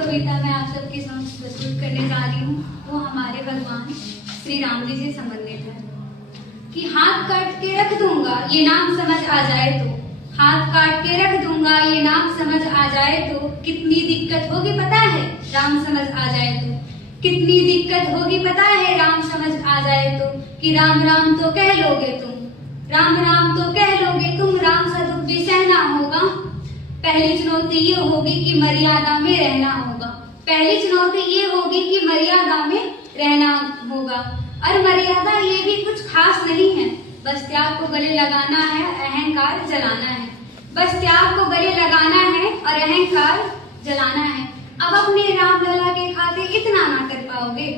कविता मैं आप सबके समक्ष प्रस्तुत करने जा रही हूँ वो हमारे भगवान श्री राम जी से संबंधित है कि हाथ काट के रख दूंगा ये नाम समझ आ जाए तो, हाथ काट के रख दूंगा ये नाम समझ आ जाए तो, कितनी दिक्कत होगी पता है राम समझ आ जाए तो, कितनी दिक्कत होगी पता है राम समझ आ जाए तो, कि राम राम तो कह लोगे तुम, राम राम तो कह लोगे तुम, राम सा दुख भी सहना होगा। पहली चुनौती ये होगी कि मर्यादा में रहना होगा, पहली चुनौती ये होगी कि मर्यादा में रहना होगा। और मर्यादा ये भी कुछ खास नहीं है, बस त्याग को गले लगाना है, अहंकार जलाना है, बस त्याग को गले लगाना है और अहंकार जलाना है। अब अपने राम लला के खातिर इतना ना कर पाओगे,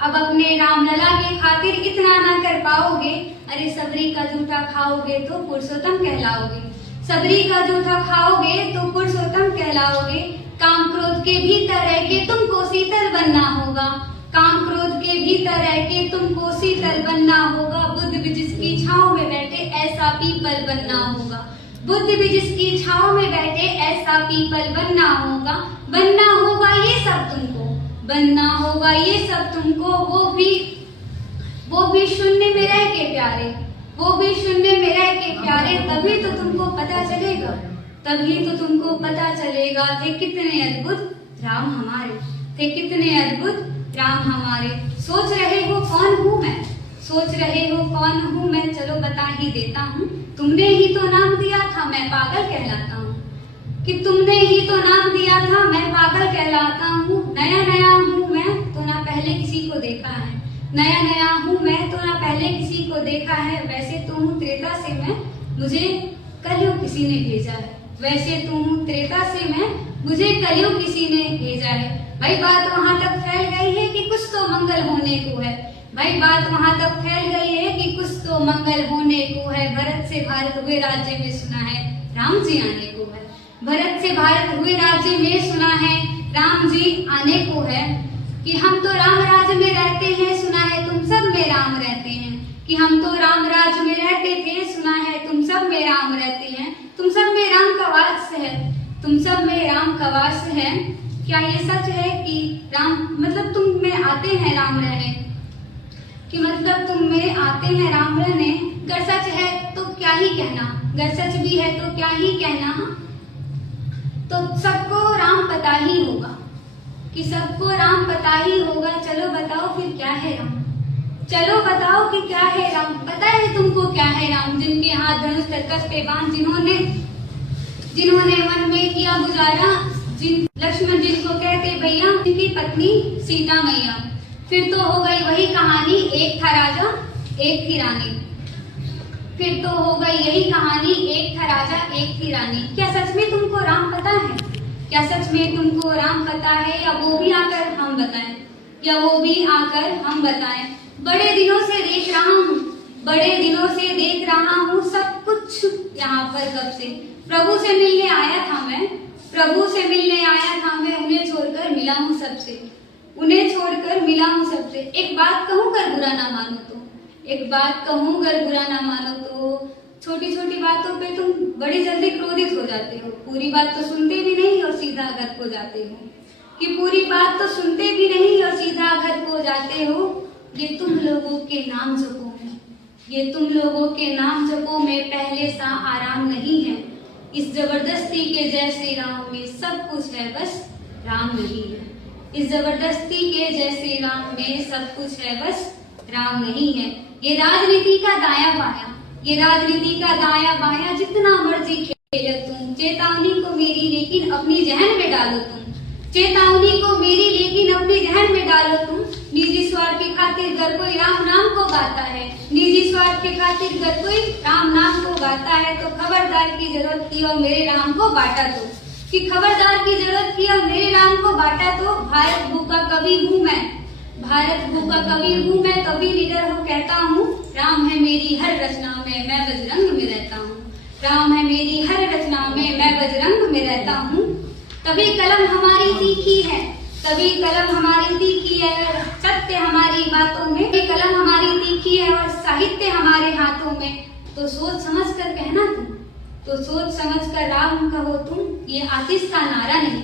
अब अपने राम लला के खातिर इतना ना कर पाओगे, अरे सबरी का जूठा खाओगे तो पुरुषोत्तम कहलाओगे, सबरी का जूठा खाओगे तो पुरुषोत्तम कहलाओगे। काम क्रोध के भीतर रह के तुमको शीतल बनना होगा, काम क्रोध के भीतर रह के तुमको शीतल बनना होगा। बुद्ध भी जिसकी छांव में बैठे ऐसा पीपल बनना होगा, बुद्ध भी जिसकी छांव में बैठे ऐसा पीपल बनना होगा। बनना होगा ये सब तुमको, बनना होगा ये सब तुमको, वो भी शून्य में रह के प्यारे, वो भी शून्य में रह के प्यारे। तभी तो तुमको पता चलेगा, तभी तो तुमको पता चलेगा थे कितने अद्भुत राम हमारे, थे कितने अद्भुत राम हमारे। सोच रहे हो कौन हूँ मैं, सोच रहे हो कौन हूँ मैं, चलो बता ही देता हूँ। तुमने ही तो नाम दिया था मैं पागल कहलाता हूँ, कि तुमने ही तो नाम दिया था मैं पागल कहलाता हूँ। नया नया हूँ मैं तो ना पहले किसी को देखा है, नया नया हूँ मैं तो ना पहले किसी को देखा है। वैसे तो हूँ त्रेता से मैं, मुझे कलयुग किसी ने भेजा है, वैसे तो हूँ त्रेता से मैं, मुझे कलयुग किसी ने भेजा है। भाई बात वहां तक फैल गई है कि कुछ तो मंगल होने को है, भाई बात वहां तक फैल गई है कि कुछ तो मंगल होने को है। भरत से भारत हुए राज्य में सुना है राम जी आने को है, भरत से भारत हुए राज्य में सुना है राम जी आने को है। कि हम तो राम राज्य में रहते हैं, सुना है तुम सब में राम रहते हैं, कि हम तो राम राज्य में रहते थे, सुना है तुम सब में राम रहते हैं। तुम सब में राम का वास है, तुम सब में राम का वास है। क्या ये सच है कि राम मतलब तुम में आते हैं राम रहने, कि मतलब तुम में आते हैं राम रहने। अगर सच है तो क्या ही कहना, अगर सच भी है तो क्या ही कहना। तो सबको राम पता ही होगा, कि सबको राम पता ही होगा। चलो बताओ फिर क्या है राम, चलो बताओ कि क्या है राम। पता है तुमको क्या है राम, जिनके हाथ धनुष तरकस पे बांध, जिन्होंने वन में किया गुजारा, जिन लक्ष्मण जिनको कहते भैया, उनकी पत्नी सीता मैया। फिर तो हो गई वही कहानी, एक था राजा एक थी रानी, फिर तो हो गई यही कहानी, एक था राजा एक थी रानी। क्या सच में तुमको राम पता है, क्या सच में तुमको राम पता है, या वो भी आकर हम बताएं, या वो भी आकर हम बताएं। बड़े दिनों से देख रहा हूँ, बड़े दिनों से देख रहा हूँ सब कुछ यहाँ पर कब से। प्रभु से मिलने आया था मैं, प्रभु से मिलने आया था मैं, उन्हें छोड़कर मिला हूँ सबसे, उन्हें छोड़कर मिला हूँ सबसे। एक बात कहूँ कर बुरा ना मानो तो, एक बात कहूँ अगर बुरा ना मानो तो, छोटी छोटी बातों पे तुम बड़ी जल्दी क्रोधित हो जाते हो, पूरी बात तो सुनते भी नहीं और सीधा घर को जाते हो, कि पूरी बात तो सुनते भी नहीं और सीधा घर को जाते हो। ये तुम लोगों के नाम जपो में, ये तुम लोगों के नाम जपो में पहले सा आराम नहीं है। इस जबरदस्ती के जय श्री राम में सब कुछ है बस राम नहीं है, इस जबरदस्ती के जय श्री राम में सब कुछ है बस राम नहीं है। ये राजनीति का दाया बाया, ये राजनीति का दाया बाया, जितना मर्जी खेलो तुम। चेतावनी को मेरी लेकिन अपनी जहन में डालो तुम, चेतावनी को मेरी लेकिन अपनी जहन में डालो तुम। निजी स्वार्थ की खातिर अगर कोई राम नाम को गाता है, निजी स्वार्थ की खातिर अगर कोई राम नाम को गाता है, तो खबरदार की जरूरत थी और मेरे राम को बांटा तो, कि खबरदार की जरूरत थी और मेरे राम को बांटा तो। भारत भू का कवि हूँ मैं, भारत भू का कवि हूँ मैं, कवि लीडर हो कहता हूँ। राम है मेरी हर रचना में, मैं बजरंग में रहता हूँ, राम है मेरी हर रचना में, मैं बजरंग में रहता हूँ। तभी कलम हमारी तीखी है, तभी कलम हमारी तीखी है, सत्य हमारी बातों में, कलम हमारी तीखी है और साहित्य हमारे हाथों में। तो सोच समझ कर कहना तुम, तो सोच समझ कर राम कहो तुम। ये आतिश का नारा नहीं,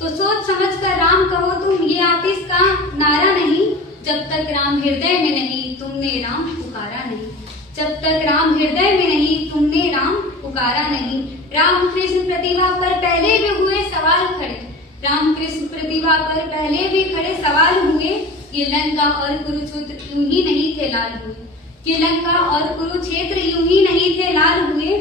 तो सोच समझ कर राम कहो तुम, ये आतिश का नारा नहीं। जब तक राम हृदय में नहीं तुमने राम पुकारा नहीं। जब तक राम हृदय में नहीं तुमने राम पुकारा नहीं। राम कृष्ण प्रतिभा पर पहले भी हुए सवाल खड़े। राम कृष्ण प्रतिभा पर पहले भी खड़े सवाल हुए। ये लंका और कुरुक्षेत्र यूं ही नहीं थे लाल हुए। ये लंका और कुरुक्षेत्र यूं ही नहीं थे लाल हुए।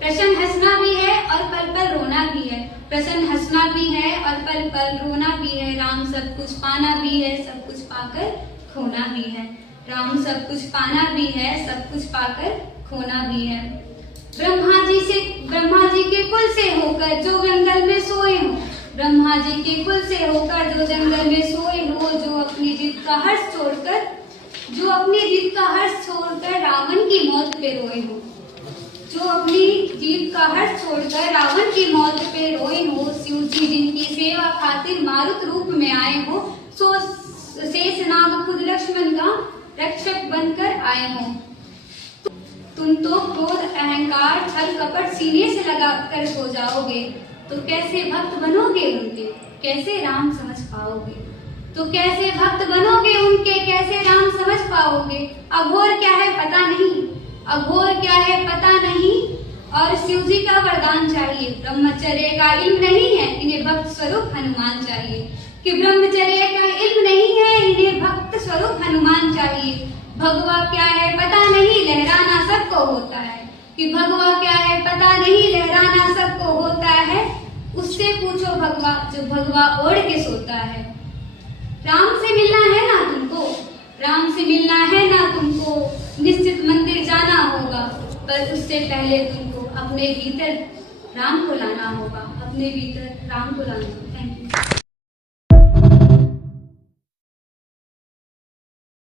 प्रसन्न हंसना भी है और पल पल रोना भी है। प्रसन्न हंसना भी है और पल पल रोना भी है। राम सब कुछ पाना भी है, सब कुछ पाकर खोना भी है। राम सब कुछ पाना भी है, सब कुछ पाकर खोना भी है। ब्रह्मा जी के कुल से होकर जो जंगल में सोए हो। ब्रह्मा जी के कुल से होकर जो जंगल में सोए हो। जो अपनी जिद का हर्ष छोड़कर रावण की मौत पे रोए हो। जो अपनी जीत का हर्ष छोड़कर रावण की मौत पे रोए हो। शिव जी जिनकी सेवा खातिर मारुत रूप में आए हो। सो शेषनाग खुद लक्ष्मण का रक्षक बनकर आए हो। तुम तो क्रोध अहंकार छल कपट सीने से लगा कर सो जाओगे। तो कैसे भक्त बनोगे उनके, कैसे राम समझ पाओगे। तो कैसे भक्त बनोगे उनके, कैसे राम समझ पाओगे। अघोर क्या है पता नहीं, अघोर क्या है पता नहीं। और शिव जी का वरदान चाहिए। ब्रह्मचर्य का इल्म नहीं है, इन्हें भक्त स्वरूप हनुमान चाहिए। कि ब्रह्मचर्य का इल्म नहीं है, इन्हें भक्त स्वरूप हनुमान चाहिए। भगवा क्या है पता नहीं, लहराना सबको होता है। कि भगवा क्या है पता नहीं, लहराना सबको होता है। उससे पूछो भगवा जो भगवा ओढ़ के सोता है। राम से मिलना है ना तुमको, राम से मिलना है ना तुमको। निश्चित मंदिर जाना होगा, पर उससे पहले तुमको अपने भीतर राम को लाना होगा। अपने भीतर राम को लाना होगा। Thank you.